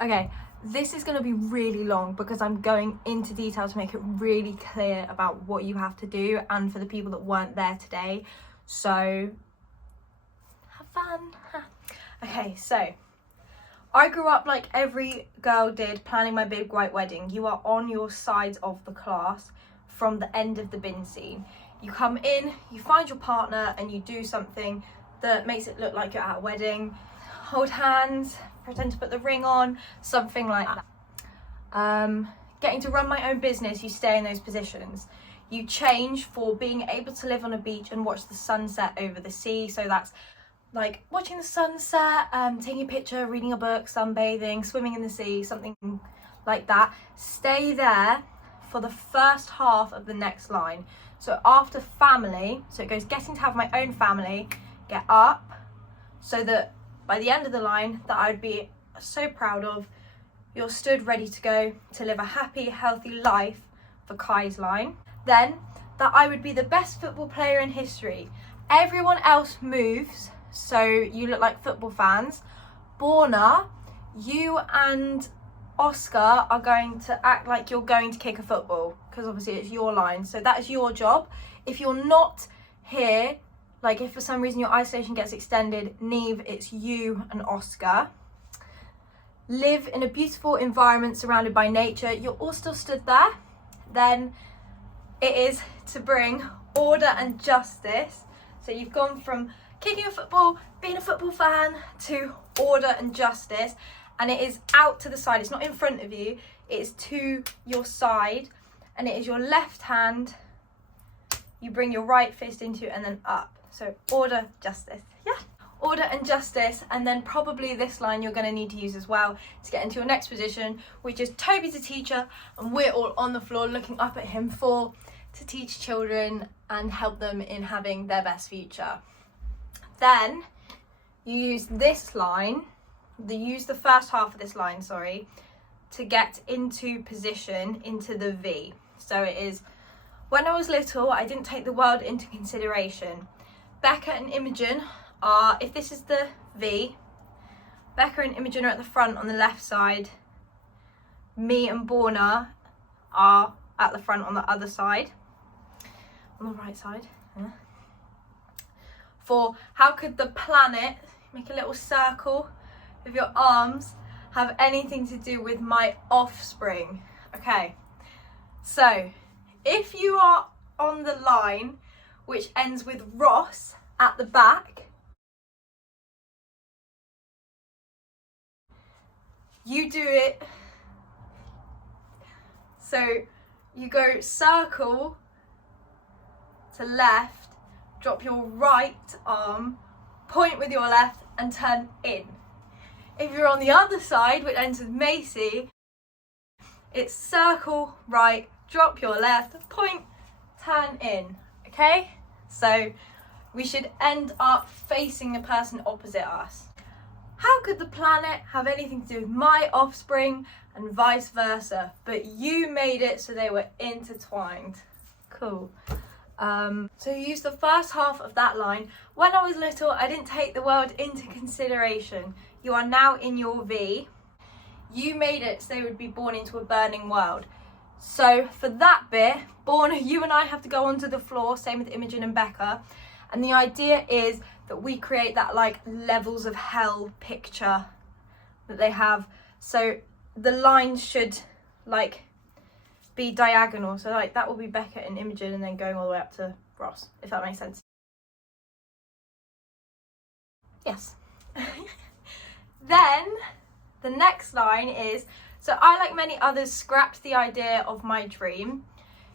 Okay, this is going to be really long because I'm going into detail to make it really clear about what you have to do and for the people that weren't there today. So, have fun. Okay, so I grew up like every girl did, planning my big white wedding. You are on your sides of the class from the end of the bin scene. You come in, you find your partner and you do something that makes it look like you're at a wedding. Hold hands, pretend to put the ring on, something like that. Getting to run my own business, you stay in those positions. You change for being able to live on a beach and watch the sunset over the sea. So that's like watching the sunset, taking a picture, reading a book, sunbathing, swimming in the sea, something like that. Stay there for the first half of the next line. So after family, so it goes getting to have my own family, get up, so that by the end of the line that I would be so proud of, you're stood ready to go to live a happy, healthy life for Kai's line. Then that I would be the best football player in history. Everyone else moves, so you look like football fans. Borna, you and Oscar are going to act like you're going to kick a football, because obviously it's your line, so that is your job. If you're not here, like if for some reason your isolation gets extended, Neve, it's you and Oscar. Live in a beautiful environment surrounded by nature. You're all still stood there. Then it is to bring order and justice. So you've gone from kicking a football, being a football fan, to order and justice. And it is out to the side. It's not in front of you. It is to your side. And it is your left hand. You bring your right fist into it and then up. So order, justice. Yeah. Order and justice. And then probably this line you're going to need to use as well to get into your next position, which is Toby's a teacher and we're all on the floor looking up at him to teach children and help them in having their best future. Then you use this line, use the first half of this line, to get into position into the V. So it is, when I was little, I didn't take the world into consideration. Becca and Imogen are, if this is the V, Becca and Imogen are at the front on the left side. Me and Borna are at the front on the other side, on the right side. Yeah. For how could the planet, make a little circle with your arms, have anything to do with my offspring? Okay, so if you are on the line which ends with Ross at the back, you do it. So you go circle to left, drop your right arm, point with your left and turn in. If you're on the other side, which ends with Macy, it's circle right, drop your left, point, turn in. Okay? So we should end up facing the person opposite us. How could the planet have anything to do with my offspring and vice versa? But you made it so they were intertwined. Cool. So you use the first half of that line. When I was little, I didn't take the world into consideration. You are now in your V. You made it so they would be born into a burning world. So for that bit, Borna, you and I have to go onto the floor, same with Imogen and Becca. And the idea is that we create that like levels of hell picture that they have. So the lines should like be diagonal. So like that will be Becca and Imogen and then going all the way up to Ross, if that makes sense. Yes. Then the next line is, so I, like many others, scrapped the idea of my dream.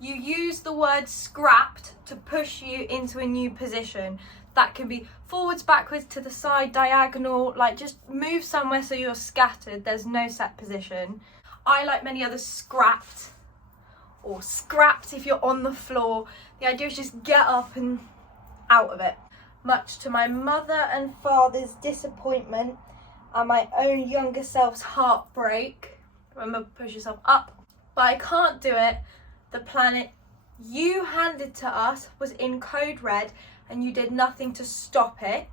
You use the word scrapped to push you into a new position. That can be forwards, backwards, to the side, diagonal, like just move somewhere so you're scattered. There's no set position. I, like many others, scrapped, or scrapped if you're on the floor. The idea is just get up and out of it. Much to my mother and father's disappointment and my own younger self's heartbreak. Remember, push yourself up. But I can't do it. The planet you handed to us was in code red and you did nothing to stop it.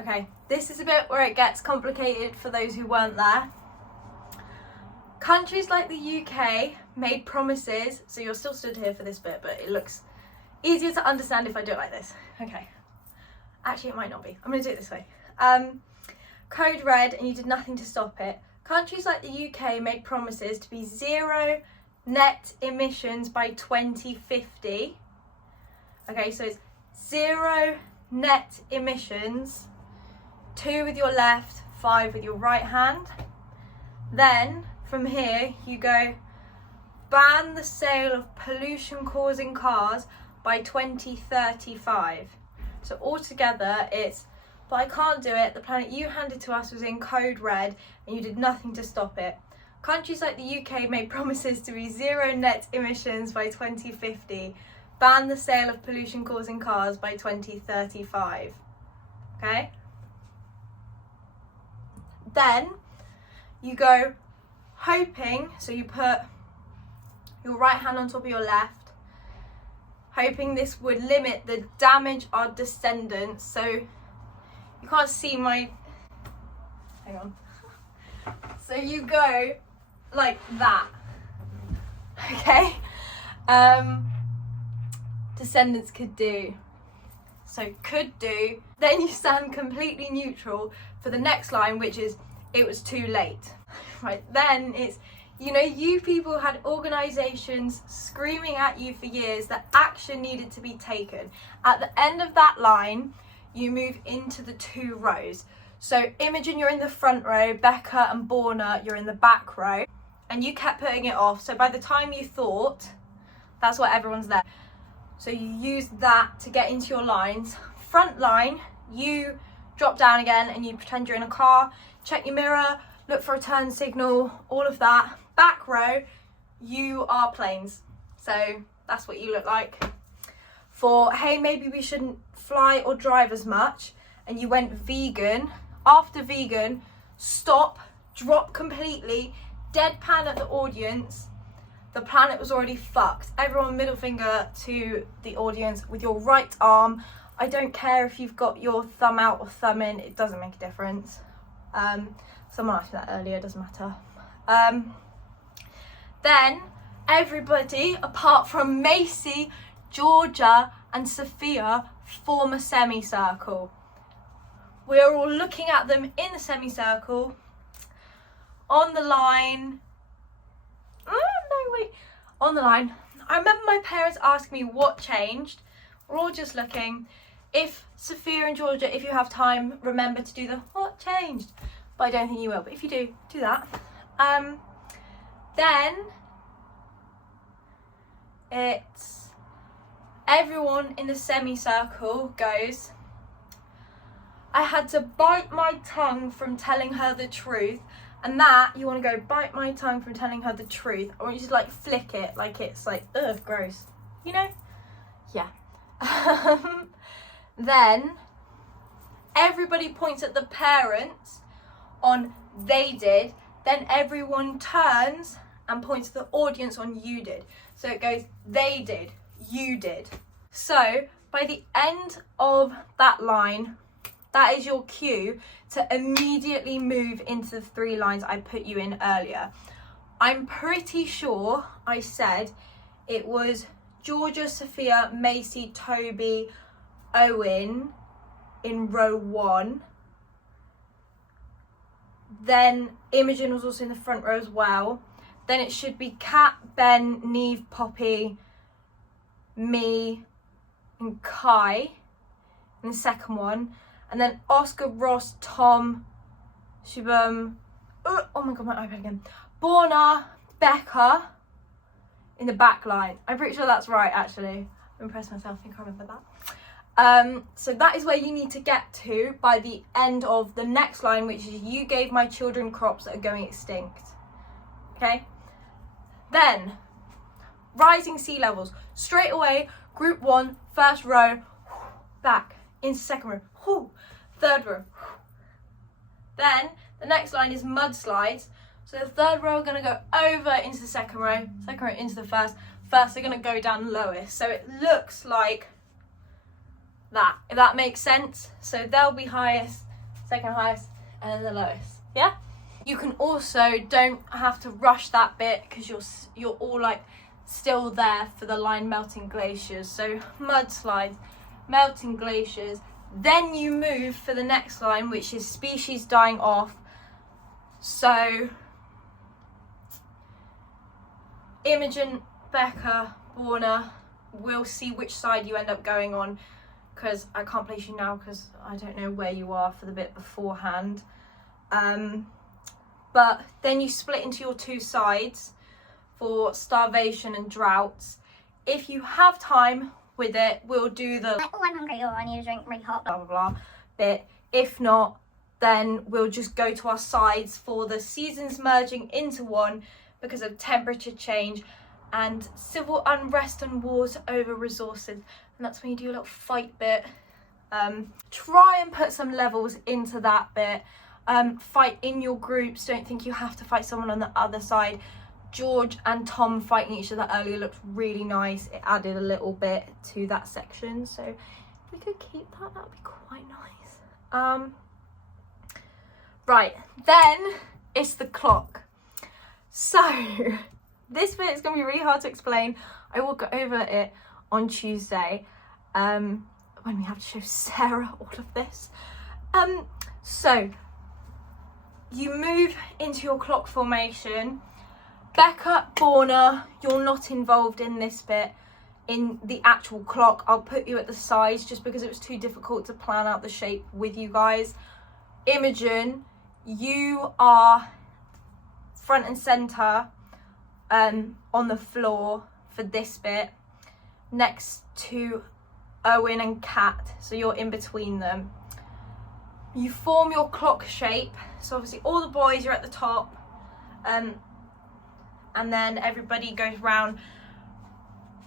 Okay, this is a bit where it gets complicated for those who weren't there. Countries like the UK made promises, so you're still stood here for this bit, but it looks easier to understand if I do it like this. Okay. Actually, it might not be. I'm going to do it this way. Code red, and you did nothing to stop it. Countries like the UK made promises to be zero net emissions by 2050. Okay, so it's zero net emissions, 2 with your left, 5 with your right hand. Then from here you go ban the sale of pollution causing cars by 2035. So altogether it's, but I can't do it, the planet you handed to us was in code red and you did nothing to stop it. Countries like the UK made promises to be zero net emissions by 2050. Ban the sale of pollution causing cars by 2035. Okay? Then you go hoping, so you put your right hand on top of your left, hoping this would limit the damage our descendants. So you can't see my, hang on. So you go like that, okay? Descendants could do. So could do. Then you stand completely neutral for the next line, which is it was too late. Right, then it's, you know, you people had organisations screaming at you for years that action needed to be taken. At the end of that line, you move into the 2 rows. So Imogen, you're in the front row, Becca and Borna, you're in the back row. And you kept putting it off. So by the time you thought, that's what everyone's there. So you use that to get into your lines. Front line, you drop down again and you pretend you're in a car, check your mirror, look for a turn signal, all of that. Back row, you are planes. So that's what you look like. For, hey, maybe we shouldn't fly or drive as much, and you went vegan. After vegan, stop, drop completely, deadpan at the audience. The planet was already fucked. Everyone middle finger to the audience with your right arm. I don't care if you've got your thumb out or thumb in, it doesn't make a difference. Someone asked me that earlier, it doesn't matter. Then everybody, apart from Macy, Georgia and Sophia, form a semicircle. We're all looking at them in the semicircle. On the line. On the line. I remember my parents asking me what changed. We're all just looking. If Sophia and Georgia, if you have time, remember to do the what changed. But I don't think you will. But if you do, do that. Then it's everyone in the semicircle goes, I had to bite my tongue from telling her the truth. And that, you want to go, bite my tongue from telling her the truth. I want you to like flick it like it's like, ugh, gross. You know? Yeah. Then everybody points at the parents on they did. Then everyone turns and points at the audience on you did. So it goes, they did, you did. So by the end of that line, that is your cue to immediately move into the 3 lines I put you in earlier. I'm pretty sure I said it was Georgia, Sophia, Macy, Toby, Owen in row 1. Then Imogen was also in the front row as well. Then it should be Kat, Ben, Neve, Poppy, me and Kai in the second one. And then Oscar, Ross, Tom, Shubham, oh my god, my iPad again. Borna, Becca in the back line. I'm pretty sure that's right, actually. I'm impressed myself, I think I remember that. So that is where you need to get to by the end of the next line, which is you gave my children crops that are going extinct. Okay? Then, rising sea levels. Straight away, group 1, first row, back, into second row. Third row. Then the next line is mudslides. So the third row are going to go over into the second row into the first. First are going to go down lowest. So it looks like that, if that makes sense. So they'll be highest, second highest, and then the lowest. Yeah? You can also, don't have to rush that bit because you're all like still there for the line melting glaciers. So mudslides, melting glaciers. Then you move for the next line, which is species dying off. So Imogen, Becca, Borna, we'll see which side you end up going on, because I can't place you now because I don't know where you are for the bit beforehand. But then you split into your two sides for starvation and droughts. If you have time with it, we'll do the like, oh, I'm hungry, or I need a drink really hot, blah blah blah bit. If not, then we'll just go to our sides for the seasons merging into one because of temperature change and civil unrest and wars over resources. And that's when you do a little fight bit. Try and put some levels into that bit. Fight in your groups. Don't think you have to fight someone on the other side. George and Tom fighting each other earlier looked really nice. It added a little bit to that section. So if we could keep that, that would be quite nice. Right, then it's the clock. So this bit is going to be really hard to explain. I will go over it on Tuesday when we have to show Sarah all of this. So you move into your clock formation. Becca, Borna, you're not involved in this bit, in the actual clock. I'll put you at the sides just because it was too difficult to plan out the shape with you guys. Imogen, you are front and centre on the floor for this bit, next to Owen and Kat, so you're in between them. You form your clock shape, so obviously all the boys are at the top, and then everybody goes round.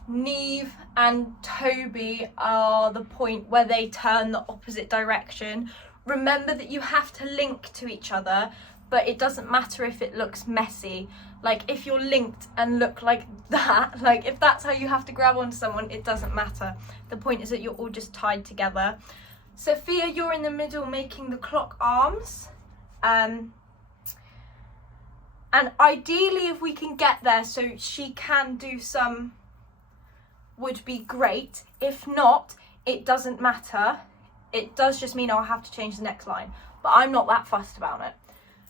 Neve and Toby are the point where they turn the opposite direction. Remember that you have to link to each other, but it doesn't matter if it looks messy. Like if you're linked and look like that, like if that's how you have to grab onto someone, it doesn't matter. The point is that you're all just tied together. Sophia, you're in the middle making the clock arms. And ideally if we can get there so she can do some, would be great. If not, it doesn't matter. It does just mean I'll have to change the next line, but I'm not that fussed about it.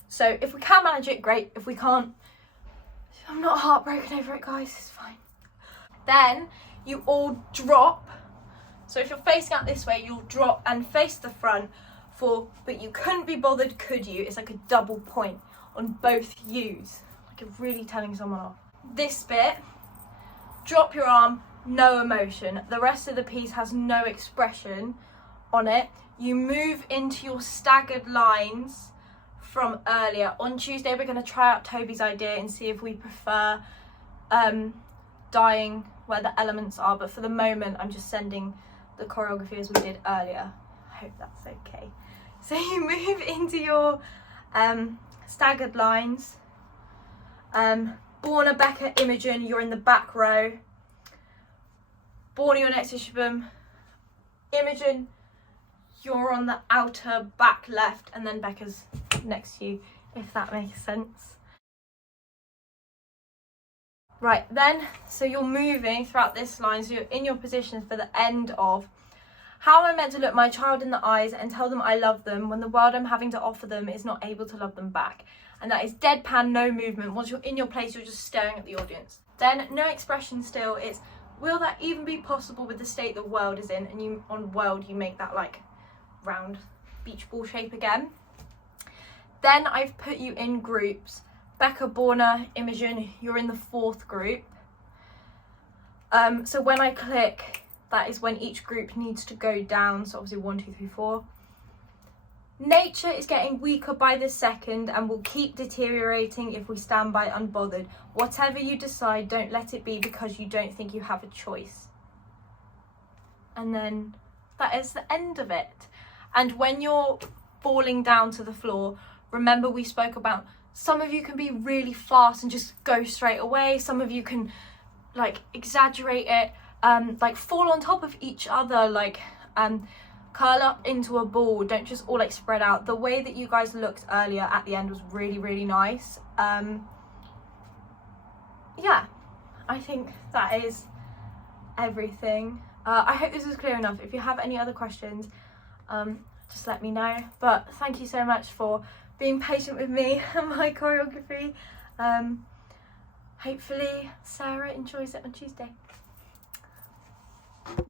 So if we can manage it, great. If we can't, I'm not heartbroken over it, guys, it's fine. Then you all drop. So if you're facing out this way, you'll drop and face the front for, but you couldn't be bothered, could you? It's like a double point on both U's. Like you're really telling someone off. This bit, drop your arm, no emotion. The rest of the piece has no expression on it. You move into your staggered lines from earlier. On Tuesday, we're going to try out Toby's idea and see if we prefer dying where the elements are. But for the moment, I'm just sending the choreography as we did earlier. I hope that's okay. So you move into your staggered lines. Borna, Becca, Imogen, you're in the back row. Borna, you're next to Shabam. Imogen, you're on the outer back left, and then Becca's next to you, if that makes sense. Right, then, so you're moving throughout this line, so you're in your position for the end of, how am I meant to look my child in the eyes and tell them I love them when the world I'm having to offer them is not able to love them back? And that is deadpan, no movement. Once you're in your place, you're just staring at the audience. Then, no expression still, it's, will that even be possible with the state the world is in? And you, on world, you make that like round beach ball shape again. Then I've put you in groups. Becca, Borna, Imogen, you're in the fourth group. So when I click, that is when each group needs to go down. So obviously 1, 2, 3, 4. Nature is getting weaker by the second and will keep deteriorating if we stand by unbothered. Whatever you decide, don't let it be because you don't think you have a choice. And then that is the end of it. And when you're falling down to the floor, remember we spoke about some of you can be really fast and just go straight away. Some of you can like exaggerate it, like fall on top of each other, like curl up into a ball, don't just all like spread out. The way that you guys looked earlier at the end was really, really nice. Yeah, I think that is everything. I hope this was clear enough. If you have any other questions, just let me know. But thank you so much for being patient with me and my choreography. Hopefully Sarah enjoys it on Tuesday.